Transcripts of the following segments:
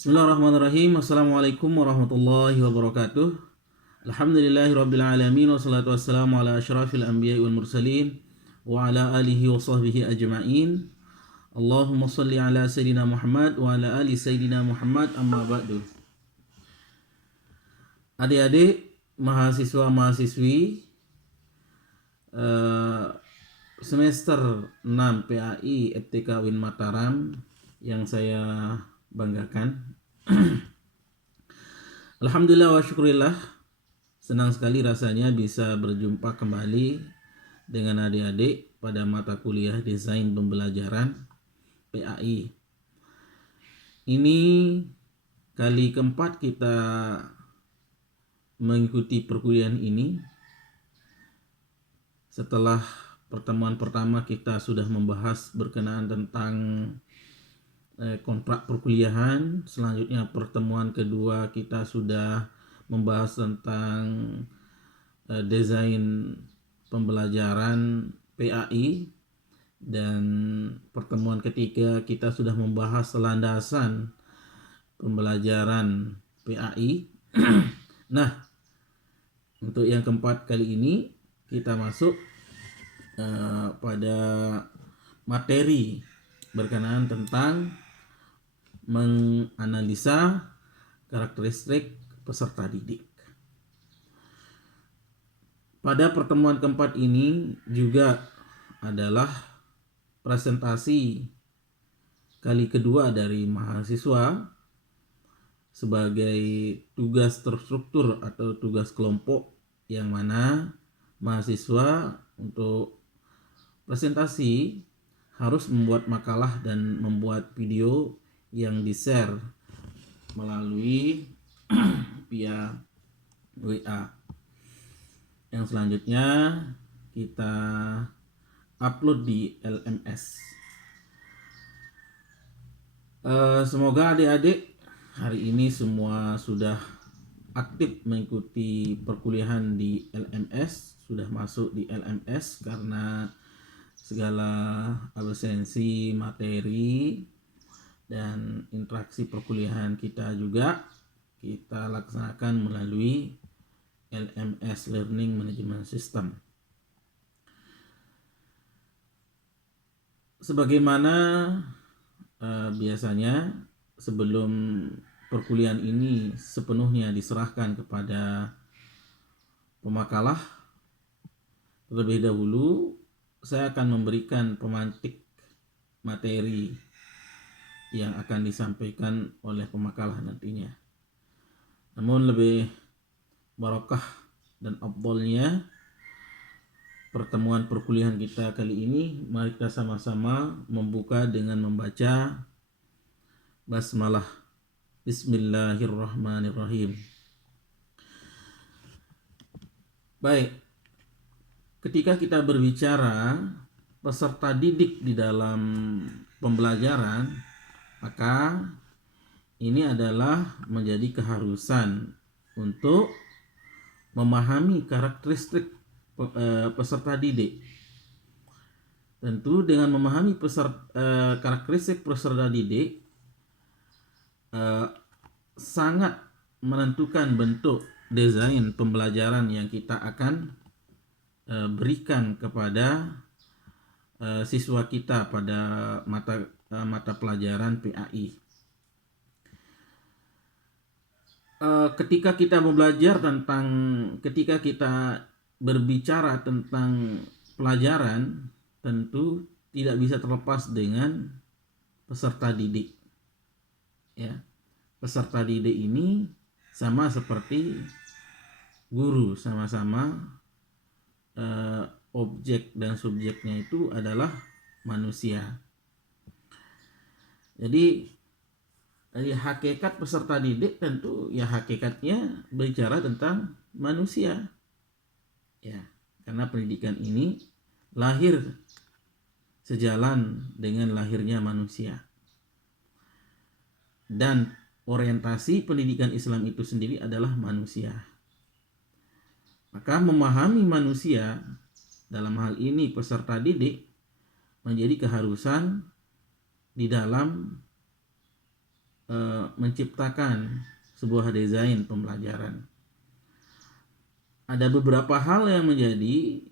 Bismillahirrahmanirrahim. Assalamualaikum warahmatullahi wabarakatuh. Alhamdulillahirabbil alamin wassalatu wassalamu ala asyrafil anbiya'i wal mursalin wa ala alihi wa sahbihi ajma'in. Allahumma shalli ala sayyidina Muhammad wa ala ali sayyidina Muhammad, amma ba'du. Adik-adik mahasiswa-mahasiswi semester 6 PAI FTK UIN Mataram yang saya banggakan. Alhamdulillah wa syukurillah, senang sekali rasanya bisa berjumpa kembali dengan adik-adik pada mata kuliah desain pembelajaran PAI. Ini kali keempat kita mengikuti perkuliahan ini. Setelah pertemuan pertama kita sudah membahas berkenaan tentang kontrak perkuliahan. Selanjutnya pertemuan kedua kita sudah membahas tentang desain pembelajaran PAI, dan pertemuan ketiga kita sudah membahas landasan pembelajaran PAI. Nah, untuk yang keempat kali ini kita masuk pada materi berkenaan tentang menganalisa karakteristik peserta didik. Pada pertemuan keempat ini juga adalah presentasi kali kedua dari mahasiswa sebagai tugas terstruktur atau tugas kelompok, yang mana mahasiswa untuk presentasi harus membuat makalah dan membuat video yang di-share melalui via WA. Yang selanjutnya kita upload di LMS. Semoga adik-adik hari ini semua sudah aktif mengikuti perkuliahan di LMS, sudah masuk di LMS, karena segala absensi materi dan interaksi perkuliahan kita juga kita laksanakan melalui LMS, Learning Management System. Sebagaimana biasanya, sebelum perkuliahan ini sepenuhnya diserahkan kepada pemakalah, terlebih dahulu saya akan memberikan pemantik materi yang akan disampaikan oleh pemakalah nantinya. Namun lebih barokah dan afdolnya pertemuan perkuliahan kita kali ini, mari kita sama-sama membuka dengan membaca basmalah. Bismillahirrahmanirrahim. Baik, ketika kita berbicara peserta didik di dalam pembelajaran, maka ini adalah menjadi keharusan untuk memahami karakteristik peserta didik. Tentu dengan memahami karakteristik peserta didik sangat menentukan bentuk desain pembelajaran yang kita akan berikan kepada siswa kita pada mata pelajaran PAI. Ketika kita berbicara tentang pelajaran, tentu tidak bisa terlepas dengan peserta didik. Ya, peserta didik ini sama seperti guru, sama-sama objek dan subjeknya itu adalah manusia. Jadi dari hakikat peserta didik tentu ya hakikatnya bicara tentang manusia. Ya, karena pendidikan ini lahir sejalan dengan lahirnya manusia. Dan orientasi pendidikan Islam itu sendiri adalah manusia. Maka memahami manusia, dalam hal ini peserta didik, menjadi keharusan di dalam menciptakan sebuah desain pembelajaran. Ada beberapa hal yang menjadi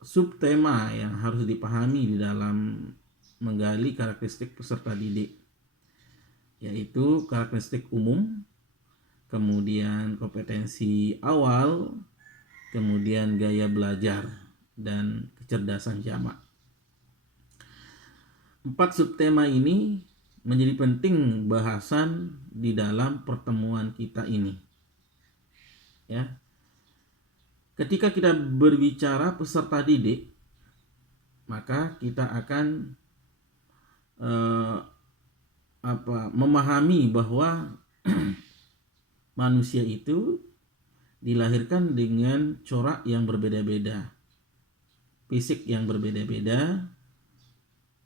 subtema yang harus dipahami di dalam menggali karakteristik peserta didik, yaitu karakteristik umum, kemudian kompetensi awal, kemudian gaya belajar, dan kecerdasan jamak. 4 subtema ini menjadi penting bahasan di dalam pertemuan kita ini. Ya. Ketika kita berbicara peserta didik, maka kita akan memahami bahwa manusia itu dilahirkan dengan corak yang berbeda-beda, fisik yang berbeda-beda,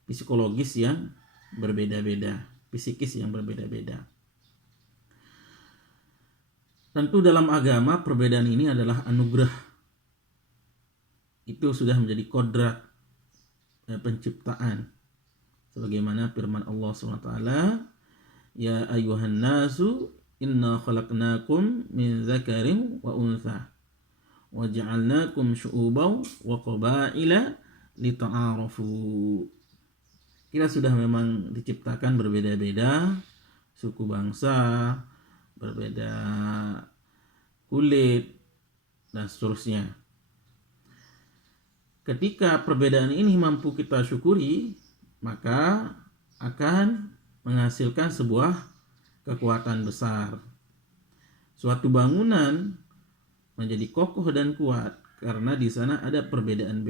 psikologis yang berbeda-beda, psikis yang berbeda-beda. Tentu dalam agama perbedaan ini adalah anugerah. Itu sudah menjadi kodrat penciptaan. Sebagaimana firman Allah SWT, ya ayuhan nasu inna khalaqnakum min zakarin wa untha wa ja'alnakum syu'uban wa qabaila lita'arafu. Kita sudah memang diciptakan berbeda-beda, suku bangsa, berbeda kulit, dan seterusnya. Ketika perbedaan ini mampu kita syukuri, maka akan menghasilkan sebuah kekuatan besar. Suatu bangunan menjadi kokoh dan kuat karena di sana ada perbedaan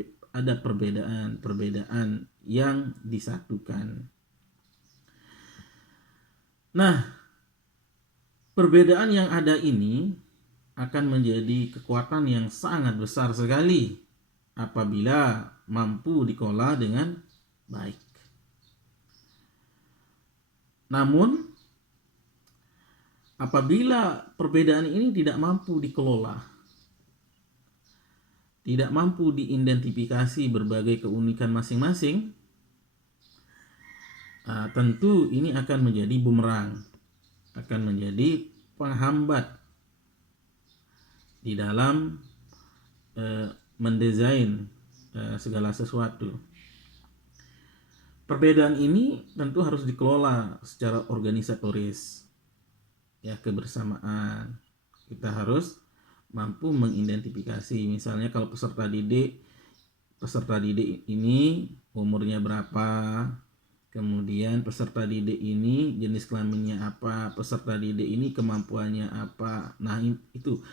yang disatukan. Nah, perbedaan yang ada ini akan menjadi kekuatan yang sangat besar sekali apabila mampu dikelola dengan baik. Namun, apabila perbedaan ini tidak mampu dikelola, tidak mampu diidentifikasi berbagai keunikan masing-masing, tentu ini akan menjadi bumerang, akan menjadi penghambat di dalam mendesain segala sesuatu. Perbedaan ini tentu harus dikelola secara organisatoris, ya, kebersamaan. Kita harus mampu mengidentifikasi, misalnya kalau peserta didik ini umurnya berapa, kemudian peserta didik ini jenis kelaminnya apa, peserta didik ini kemampuannya apa. Nah, itu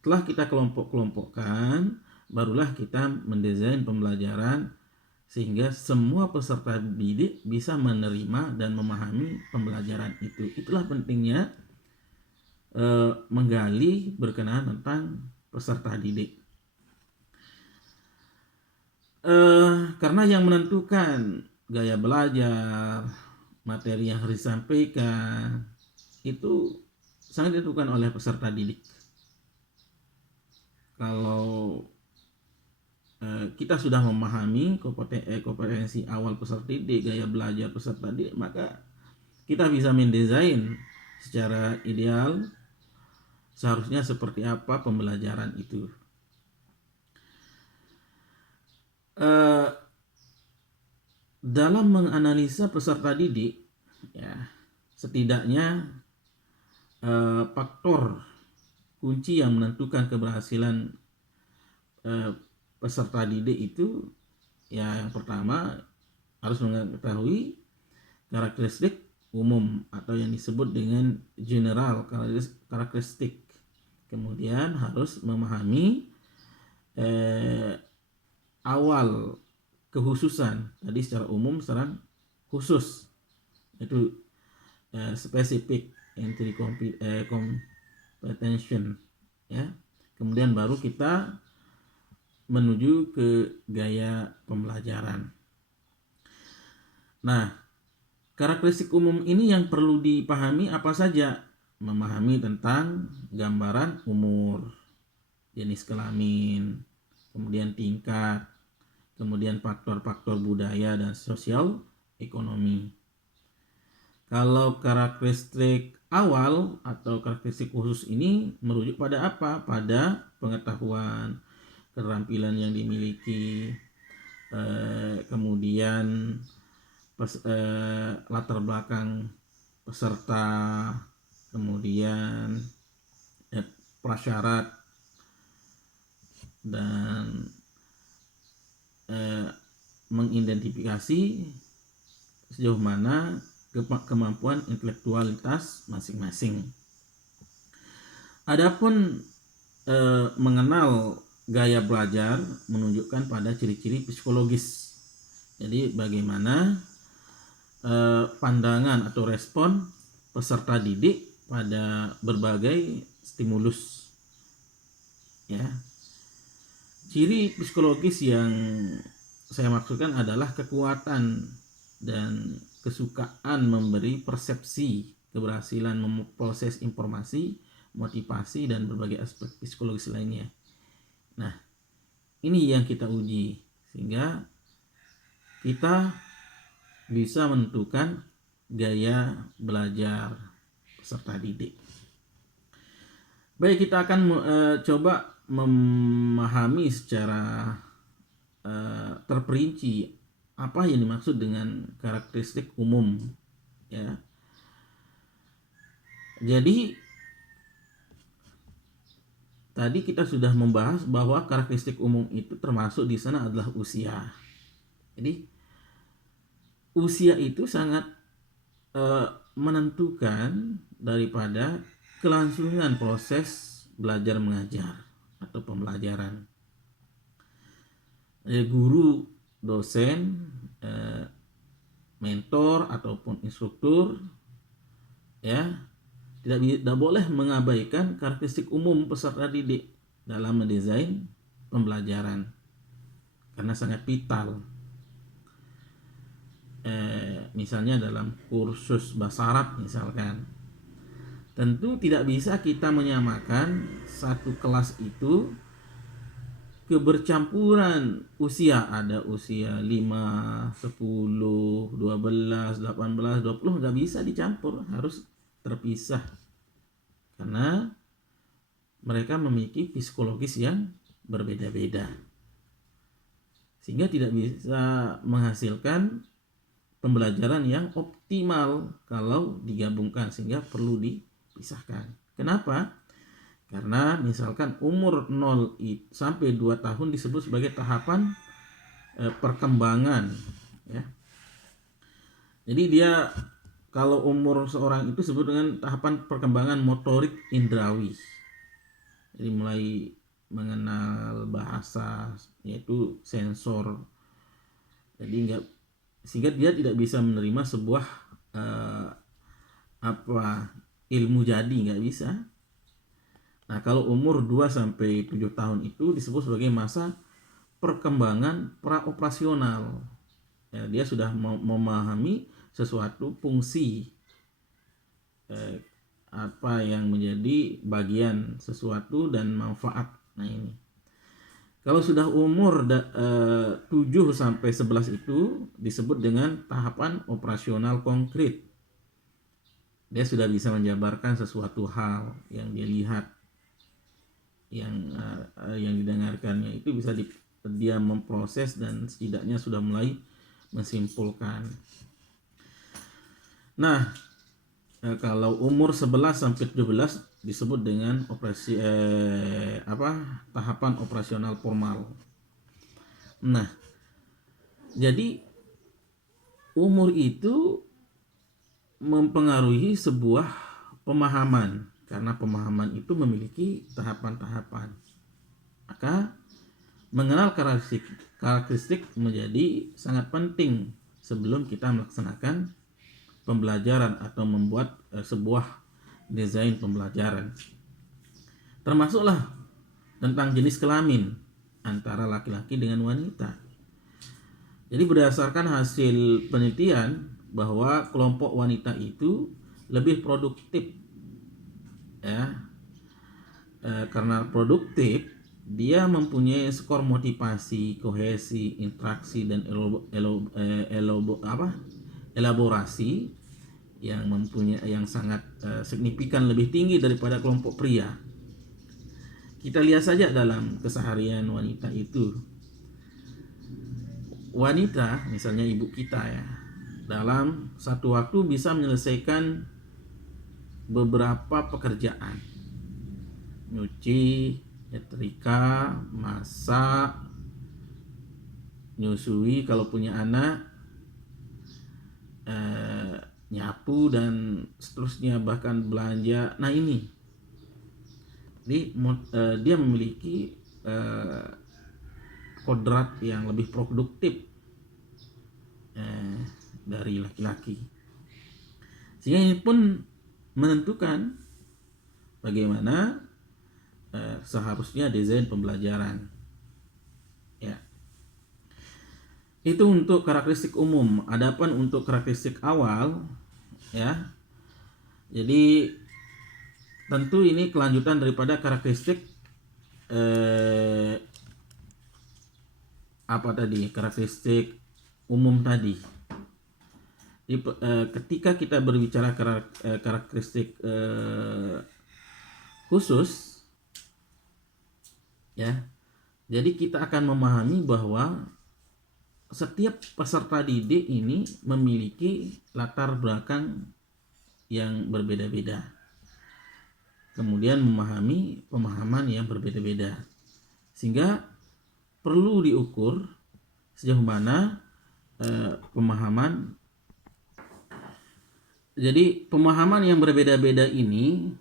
setelah kita kelompok-kelompokkan, barulah kita mendesain pembelajaran sehingga semua peserta didik bisa menerima dan memahami pembelajaran itu. Itulah pentingnya menggali berkenaan tentang peserta didik. Karena yang menentukan gaya belajar, materi yang harus disampaikan, itu sangat ditentukan oleh peserta didik. Kalau kita sudah memahami kompetensi awal peserta didik, gaya belajar peserta didik, maka kita bisa mendesain secara ideal seharusnya seperti apa pembelajaran itu. Dalam menganalisa peserta didik, ya, setidaknya faktor kunci yang menentukan keberhasilan peserta didik itu, ya, yang pertama harus mengetahui karakteristik umum atau yang disebut dengan general karakteristik. Kemudian harus memahami awal kekhususan, tadi secara umum, secara khusus, itu spesifik entry comprehension, ya. Kemudian baru kita menuju ke gaya pembelajaran. Nah, karakteristik umum ini yang perlu dipahami apa saja? Memahami tentang gambaran umur, jenis kelamin, kemudian tingkat, kemudian faktor-faktor budaya dan sosial ekonomi. Kalau karakteristik awal atau karakteristik khusus ini merujuk pada apa? Pada pengetahuan, keterampilan yang dimiliki, kemudian latar belakang peserta, kemudian prasyarat, dan mengidentifikasi sejauh mana kemampuan intelektualitas masing-masing. Adapun mengenal gaya belajar menunjukkan pada ciri-ciri psikologis. Jadi bagaimana pandangan atau respon peserta didik pada berbagai stimulus. Ya. Ciri psikologis yang saya maksudkan adalah kekuatan dan kesukaan memberi persepsi keberhasilan memproses informasi, motivasi, dan berbagai aspek psikologis lainnya. Nah, ini yang kita uji sehingga kita bisa menentukan gaya belajar peserta didik. Baik, kita akan coba memahami secara terperinci apa yang dimaksud dengan karakteristik umum, ya. Jadi tadi kita sudah membahas bahwa karakteristik umum itu termasuk di sana adalah usia. Jadi usia itu sangat menentukan daripada kelangsungan proses belajar mengajar atau pembelajaran. Guru, dosen, mentor ataupun instruktur, ya, tidak boleh mengabaikan karakteristik umum peserta didik dalam mendesain pembelajaran karena sangat vital. Misalnya dalam kursus bahasa Arab misalkan, tentu tidak bisa kita menyamakan satu kelas itu kebercampuran usia, ada usia 5, 10, 12, 18, 20, nggak bisa dicampur, harus terpisah karena mereka memiliki psikologis yang berbeda-beda sehingga tidak bisa menghasilkan pembelajaran yang optimal kalau digabungkan, sehingga perlu dipisahkan. Kenapa? Karena misalkan umur 0 sampai 2 tahun disebut sebagai tahapan perkembangan, ya. Jadi dia kalau umur seorang itu disebut dengan tahapan perkembangan motorik indrawi. Jadi mulai mengenal bahasa, yaitu sensor. Jadi sehingga dia tidak bisa menerima sebuah ilmu jadi, nggak bisa. Nah, kalau umur 2 sampai 7 tahun itu disebut sebagai masa perkembangan praoperasional. Ya, dia sudah memahami sesuatu fungsi apa yang menjadi bagian sesuatu dan manfaat. Nah, ini. Kalau sudah umur 7 sampai 11 itu disebut dengan tahapan operasional konkret. Dia sudah bisa menjabarkan sesuatu hal yang dia lihat, yang didengarkannya itu bisa dia memproses dan setidaknya sudah mulai menyimpulkan. Nah, kalau umur 11 sampai 17 disebut dengan tahapan operasional formal. Nah, jadi umur itu mempengaruhi sebuah pemahaman, karena pemahaman itu memiliki tahapan-tahapan. Maka mengenal karakteristik menjadi sangat penting sebelum kita melaksanakan pembelajaran atau membuat sebuah desain pembelajaran. Termasuklah tentang jenis kelamin antara laki-laki dengan wanita. Jadi berdasarkan hasil penelitian bahwa kelompok wanita itu lebih produktif, ya. Karena produktif, dia mempunyai skor motivasi, kohesi, interaksi, dan elaborasi yang sangat signifikan lebih tinggi daripada kelompok pria. Kita lihat saja dalam keseharian wanita itu. Wanita, misalnya ibu kita ya, dalam satu waktu bisa menyelesaikan beberapa pekerjaan. Nyuci, nyetrika, masak, nyusui kalau punya anak, nyapu dan seterusnya, bahkan belanja. Nah ini dia memiliki kodrat yang lebih produktif dari laki-laki, sehingga ini pun menentukan bagaimana seharusnya desain pembelajaran ya. Itu untuk karakteristik umum. Adapun untuk karakteristik awal ya, jadi tentu ini kelanjutan daripada karakteristik karakteristik umum tadi. Jadi, ketika kita berbicara karakteristik khusus ya, jadi kita akan memahami bahwa setiap peserta didik ini memiliki latar belakang yang berbeda-beda, kemudian memahami pemahaman yang berbeda-beda, sehingga perlu diukur sejauh mana pemahaman. Jadi pemahaman yang berbeda-beda ini,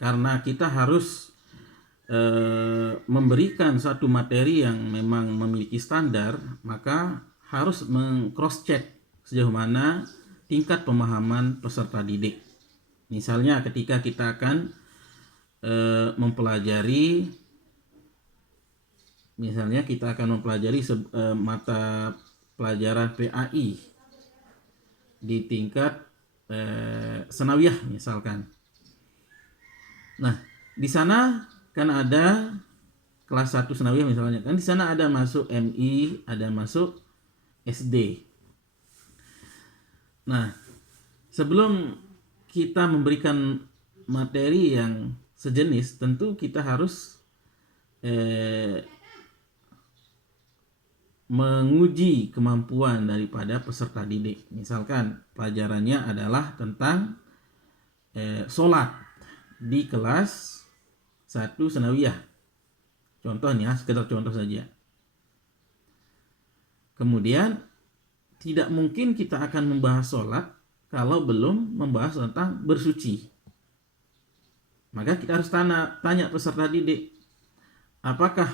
karena kita harus memberikan satu materi yang memang memiliki standar, maka harus meng-cross check sejauh mana tingkat pemahaman peserta didik. Misalnya ketika kita akan mempelajari mata pelajaran PAI di tingkat senawiyah misalkan. Nah, di sana kan ada kelas 1 senawiyah misalnya, kan di sana ada masuk MI, ada masuk SD. Nah, sebelum kita memberikan materi yang sejenis, tentu kita harus menguji kemampuan daripada peserta didik. Misalkan pelajarannya adalah tentang sholat di kelas 1 senawiyah. Contohnya, sekedar contoh saja. Kemudian tidak mungkin kita akan membahas sholat kalau belum membahas tentang bersuci. Maka kita harus tanya peserta didik, apakah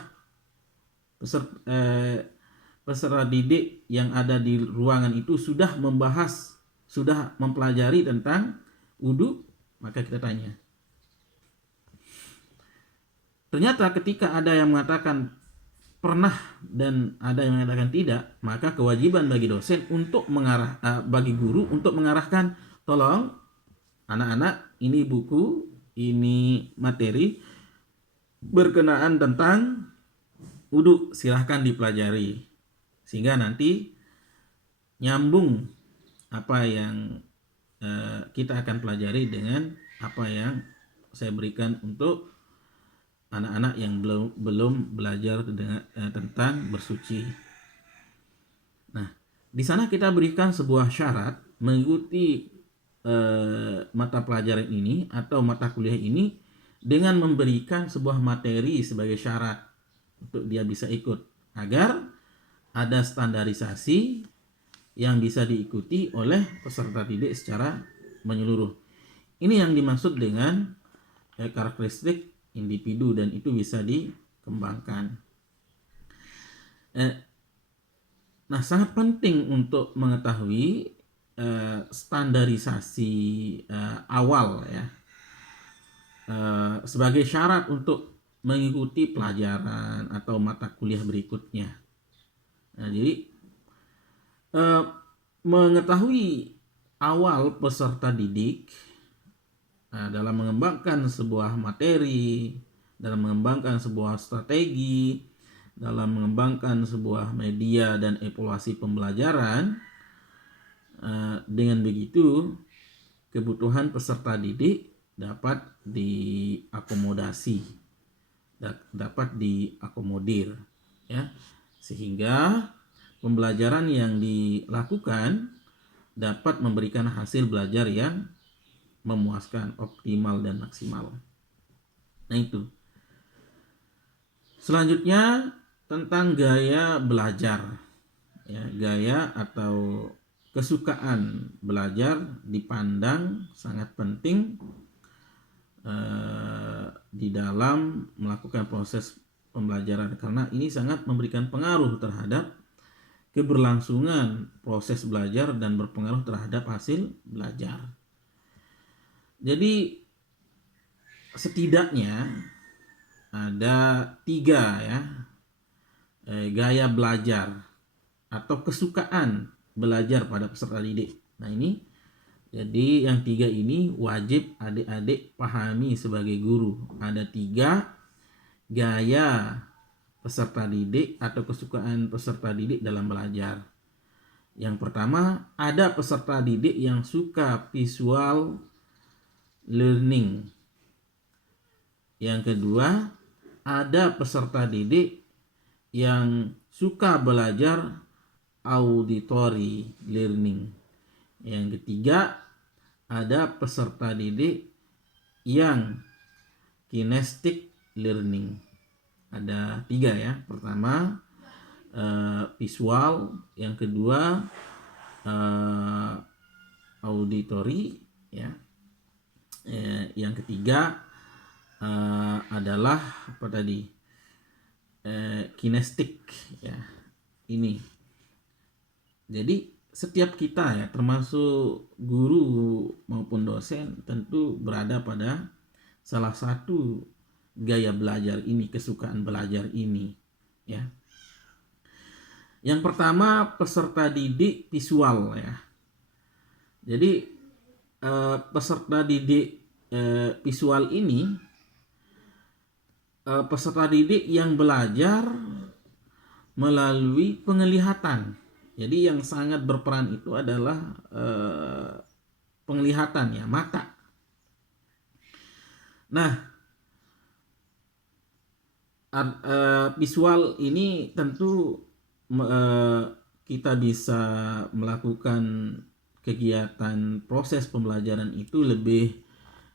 peserta didik yang ada di ruangan itu sudah mempelajari tentang wudu. Maka kita tanya. Ternyata ketika ada yang mengatakan pernah dan ada yang mengatakan tidak, maka kewajiban bagi dosen untuk bagi guru untuk mengarahkan, tolong anak-anak, ini buku, ini materi berkenaan tentang wudu, silahkan dipelajari, sehingga nanti nyambung apa yang kita akan pelajari dengan apa yang saya berikan untuk anak-anak yang belum belajar tentang bersuci. Nah, di sana kita berikan sebuah syarat mengikuti mata pelajaran ini atau mata kuliah ini dengan memberikan sebuah materi sebagai syarat untuk dia bisa ikut, agar ada standarisasi yang bisa diikuti oleh peserta didik secara menyeluruh. Ini yang dimaksud dengan karakteristik individu, dan itu bisa dikembangkan. Nah, sangat penting untuk mengetahui standarisasi awal ya, sebagai syarat untuk mengikuti pelajaran atau mata kuliah berikutnya. Nah, jadi mengetahui awal peserta didik dalam mengembangkan sebuah materi, dalam mengembangkan sebuah strategi, dalam mengembangkan sebuah media dan evaluasi pembelajaran. Dengan begitu kebutuhan peserta didik dapat diakomodasi, dapat diakomodir, ya, sehingga pembelajaran yang dilakukan dapat memberikan hasil belajar yang memuaskan, optimal dan maksimal. Nah itu. Selanjutnya tentang gaya belajar, ya, gaya atau kesukaan belajar dipandang sangat penting di dalam melakukan proses pembelajaran, karena ini sangat memberikan pengaruh terhadap keberlangsungan proses belajar dan berpengaruh terhadap hasil belajar. Jadi setidaknya ada 3 ya gaya belajar atau kesukaan belajar pada peserta didik. Nah ini, jadi yang 3 ini wajib adik-adik pahami sebagai guru. Ada 3 gaya peserta didik atau kesukaan peserta didik dalam belajar. Yang pertama, ada peserta didik yang suka visual learning. Yang kedua, ada peserta didik yang suka belajar auditory learning. Yang ketiga, ada peserta didik yang kinesthetic learning. Ada 3 ya. Pertama visual, yang kedua auditory, ya. Yang ketiga adalah apa tadi? Kinestik, ya. Ini. Jadi setiap kita ya, termasuk guru maupun dosen, tentu berada pada salah satu gaya belajar ini, kesukaan belajar ini, ya. Yang pertama, peserta didik visual, ya. Jadi peserta didik visual ini peserta didik yang belajar melalui penglihatan. Jadi yang sangat berperan itu adalah penglihatan, ya, mata. Nah, visual ini tentu kita bisa melakukan kegiatan proses pembelajaran itu lebih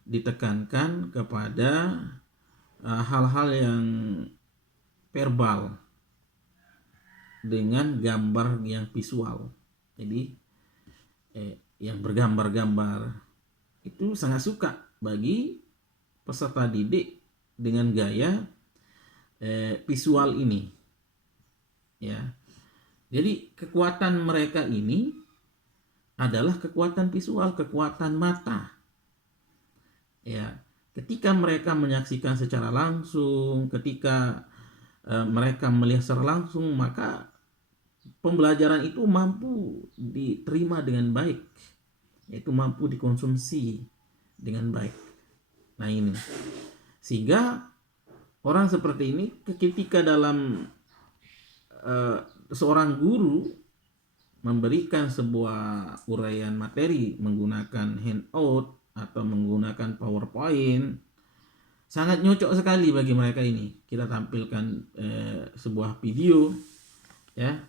ditekankan kepada hal-hal yang verbal dengan gambar yang visual. Jadi yang bergambar-gambar itu sangat suka bagi peserta didik dengan gaya visual ini, ya. Jadi kekuatan mereka ini adalah kekuatan visual, kekuatan mata, ya. Ketika mereka menyaksikan secara langsung, ketika mereka melihat secara langsung, maka pembelajaran itu mampu diterima dengan baik, yaitu mampu dikonsumsi dengan baik. Nah ini, sehingga orang seperti ini ketika dalam seorang guru memberikan sebuah uraian materi menggunakan handout atau menggunakan PowerPoint, sangat nyocok sekali bagi mereka ini. Kita tampilkan sebuah video, ya.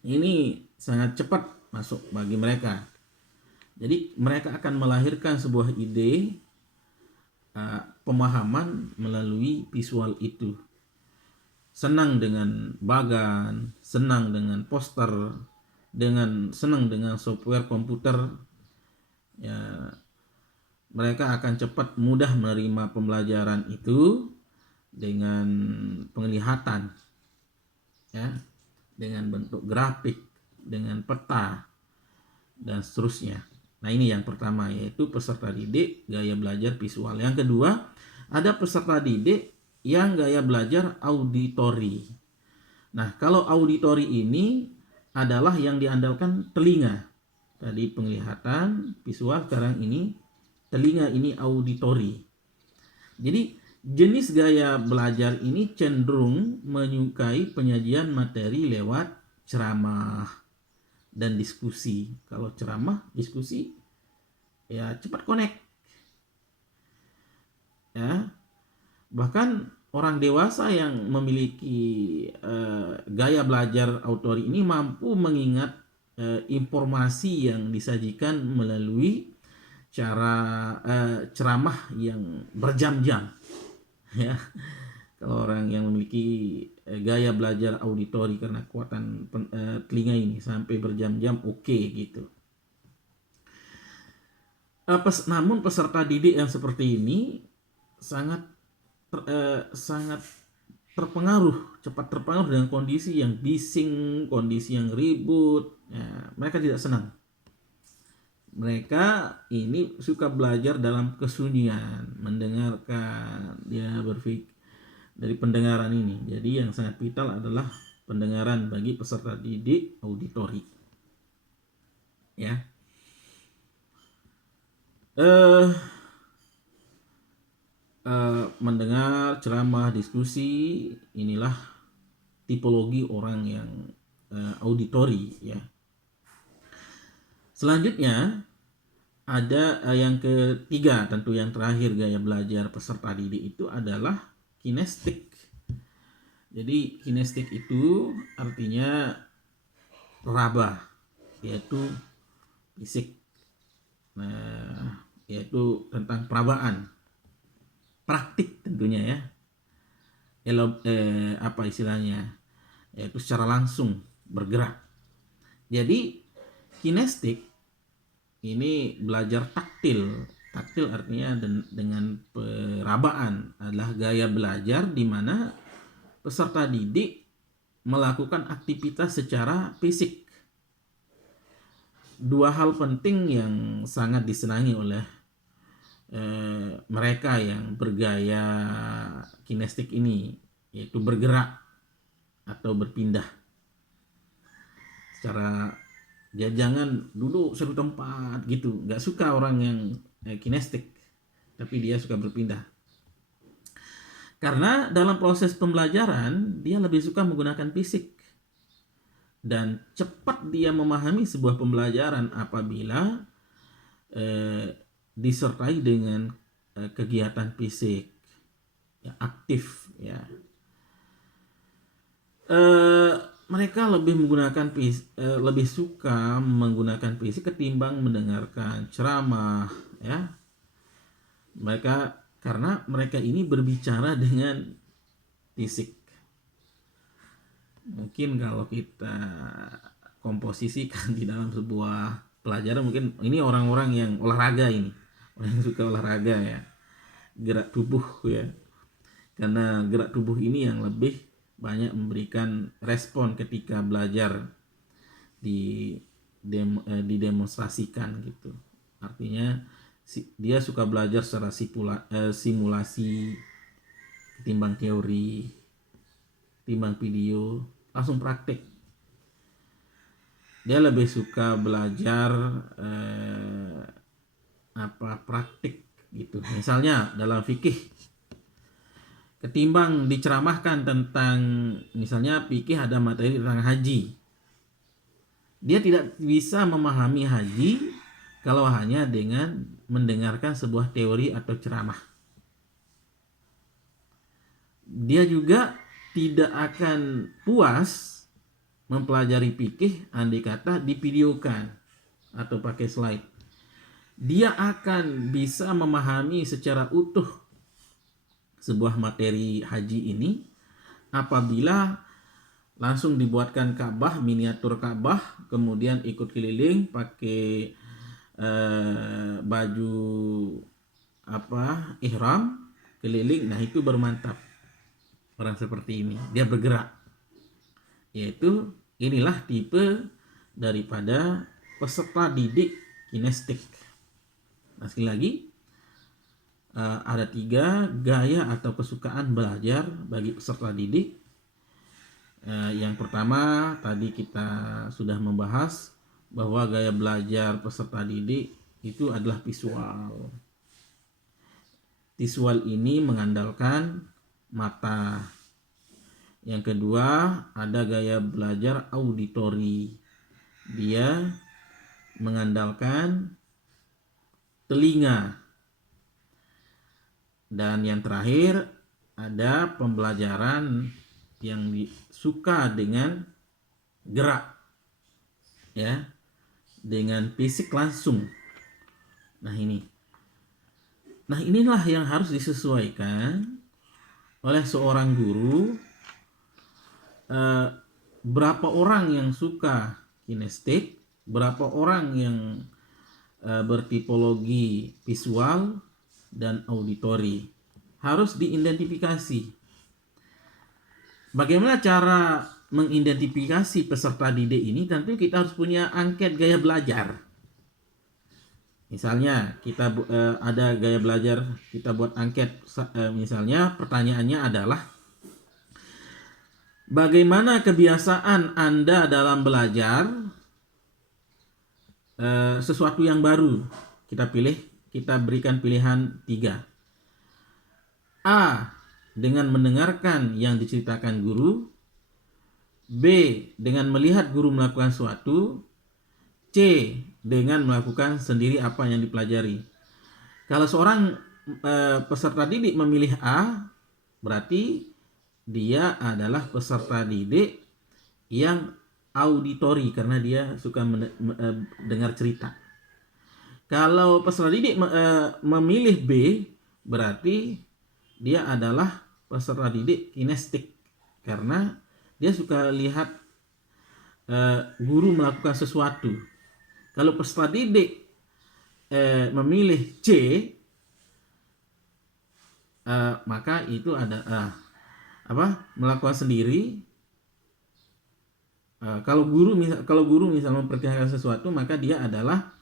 Ini sangat cepat masuk bagi mereka. Jadi mereka akan melahirkan sebuah ide, pemahaman melalui visual itu. Senang dengan bagan, senang dengan poster, senang dengan software komputer, ya. Mereka akan cepat mudah menerima pembelajaran itu dengan penglihatan, ya, dengan bentuk grafik, dengan peta, dan seterusnya. Nah ini yang pertama, yaitu peserta didik gaya belajar visual. Yang kedua, ada peserta didik yang gaya belajar auditory. Nah kalau auditory ini adalah yang diandalkan telinga. Tadi penglihatan, visual, sekarang ini telinga, ini auditory. Jadi jenis gaya belajar ini cenderung menyukai penyajian materi lewat ceramah dan diskusi. Kalau ceramah, diskusi ya cepat connect ya. Bahkan orang dewasa yang memiliki gaya belajar autori ini mampu mengingat informasi yang disajikan melalui cara ceramah yang berjam-jam ya. Kalau orang yang memiliki gaya belajar auditori karena kekuatan telinga ini sampai berjam-jam oke gitu. Namun peserta didik yang seperti ini sangat cepat terpengaruh dengan kondisi yang bising, kondisi yang ribut ya. Mereka tidak senang. Mereka ini suka belajar dalam kesunyian, mendengarkan, dia berpikir dari pendengaran ini. Jadi yang sangat vital adalah pendengaran bagi peserta didik auditori ya. Mendengar ceramah, diskusi, inilah tipologi orang yang auditori ya. Selanjutnya ada yang ketiga, tentu yang terakhir gaya belajar peserta didik itu adalah kinestik. Jadi kinestik itu artinya raba, yaitu fisik. Nah, yaitu tentang perabaan, praktik tentunya ya. Apa istilahnya? Yaitu secara langsung bergerak. Jadi kinestik ini belajar taktil. Taktil artinya dengan perabaan, adalah gaya belajar di mana peserta didik melakukan aktivitas secara fisik. Dua hal penting yang sangat disenangi oleh mereka yang bergaya kinestik ini, yaitu bergerak atau berpindah secara, ya jangan duduk satu tempat gitu. Nggak suka orang yang kinestik, tapi dia suka berpindah. Karena dalam proses pembelajaran dia lebih suka menggunakan fisik dan cepat dia memahami sebuah pembelajaran apabila disertai dengan kegiatan fisik ya, aktif ya. Mereka lebih suka menggunakan fisik ketimbang mendengarkan ceramah ya. Karena mereka ini berbicara dengan fisik. Mungkin kalau kita komposisikan di dalam sebuah pelajaran, mungkin ini orang-orang yang olahraga ini, orang yang suka olahraga ya, gerak tubuh ya. Karena gerak tubuh ini yang lebih banyak memberikan respon ketika belajar didemonstrasikan gitu. Artinya dia suka belajar secara simulasi ketimbang teori, ketimbang video, langsung praktek. Dia lebih suka belajar praktik gitu. Misalnya dalam fikih, ketimbang diceramahkan tentang, misalnya fikih ada materi tentang haji, dia tidak bisa memahami haji kalau hanya dengan mendengarkan sebuah teori atau ceramah. Dia juga tidak akan puas mempelajari fikih andai kata divideokan atau pakai slide. Dia akan bisa memahami secara utuh sebuah materi haji ini apabila langsung dibuatkan Ka'bah, miniatur Ka'bah, kemudian ikut keliling pakai baju ihram, keliling. Nah, itu bermantap. Orang seperti ini dia bergerak, yaitu inilah tipe daripada peserta didik kinestik. Nah, sekali lagi ada 3 gaya atau kesukaan belajar bagi peserta didik. Yang pertama tadi kita sudah membahas bahwa gaya belajar peserta didik itu adalah visual. Visual ini mengandalkan mata. Yang kedua ada gaya belajar auditori. Dia mengandalkan telinga. Dan yang terakhir ada pembelajaran yang suka dengan gerak, ya, dengan fisik langsung. Nah inilah yang harus disesuaikan oleh seorang guru. Berapa orang yang suka kinestetik, berapa orang yang bertipologi visual dan auditori, harus diidentifikasi. Bagaimana cara mengidentifikasi peserta didik ini? Tentu kita harus punya angket gaya belajar. Misalnya kita ada gaya belajar, kita buat angket, misalnya pertanyaannya adalah bagaimana kebiasaan Anda dalam belajar sesuatu yang baru. Kita berikan pilihan 3. A, dengan mendengarkan yang diceritakan guru. B, dengan melihat guru melakukan sesuatu. C, dengan melakukan sendiri apa yang dipelajari. Kalau seorang peserta didik memilih A, berarti dia adalah peserta didik yang auditori karena dia suka mendengar cerita. Kalau peserta didik memilih B, berarti dia adalah peserta didik kinestetik karena dia suka lihat guru melakukan sesuatu. Kalau peserta didik memilih C, maka itu ada melakukan sendiri. Kalau guru misal memperlihatkan sesuatu, maka dia adalah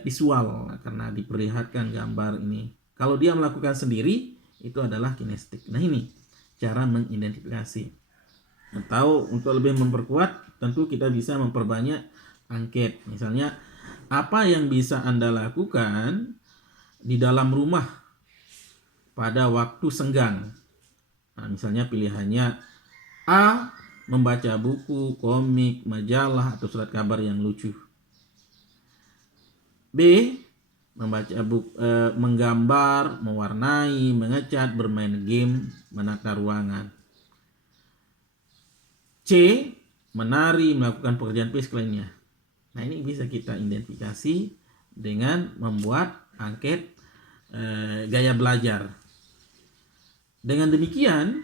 visual karena diperlihatkan gambar ini. Kalau dia melakukan sendiri, itu adalah kinestetik. Nah ini cara mengidentifikasi. Atau untuk lebih memperkuat, tentu kita bisa memperbanyak angket. Misalnya, apa yang bisa Anda lakukan di dalam rumah pada waktu senggang? Nah, misalnya pilihannya A, membaca buku, komik, majalah, atau surat kabar yang lucu. B, membaca buku, menggambar, mewarnai, mengecat, bermain game, menata ruangan. C, menari, melakukan pekerjaan fisik lainnya. Nah ini bisa kita identifikasi dengan membuat angket gaya belajar. Dengan demikian,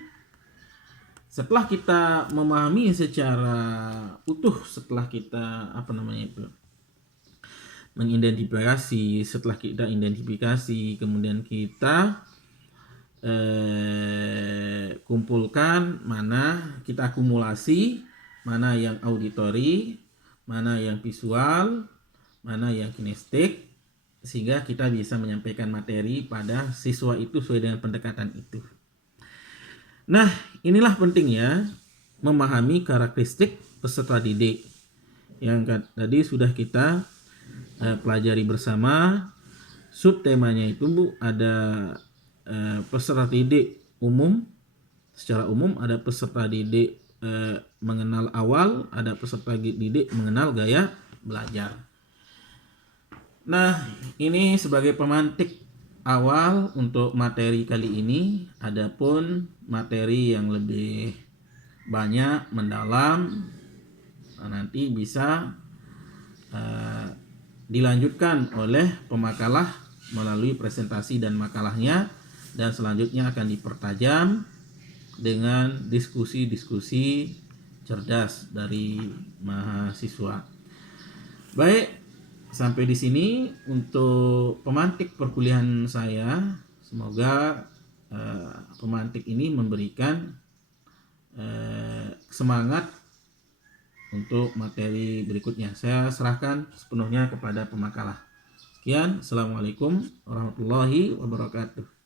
setelah kita memahami secara utuh, setelah kita mengidentifikasi, setelah kita identifikasi, kemudian kita kumpulkan, mana kita akumulasi, mana yang auditori, mana yang visual, mana yang kinestetik, sehingga kita bisa menyampaikan materi pada siswa itu sesuai dengan pendekatan itu. Nah, inilah pentingnya memahami karakteristik peserta didik yang tadi sudah kita pelajari bersama. Subtemanya itu ada peserta didik umum, secara umum, ada peserta didik mengenal awal, ada peserta didik mengenal gaya belajar. Nah, ini sebagai pemantik awal untuk materi kali ini. Adapun materi yang lebih banyak, mendalam, nanti bisa dilanjutkan oleh pemakalah melalui presentasi dan makalahnya, dan selanjutnya akan dipertajam dengan diskusi-diskusi cerdas dari mahasiswa. Baik, sampai di sini untuk pemantik perkuliahan saya. Semoga pemantik ini memberikan semangat untuk materi berikutnya. Saya serahkan sepenuhnya kepada pemakalah. Sekian, Assalamualaikum warahmatullahi wabarakatuh.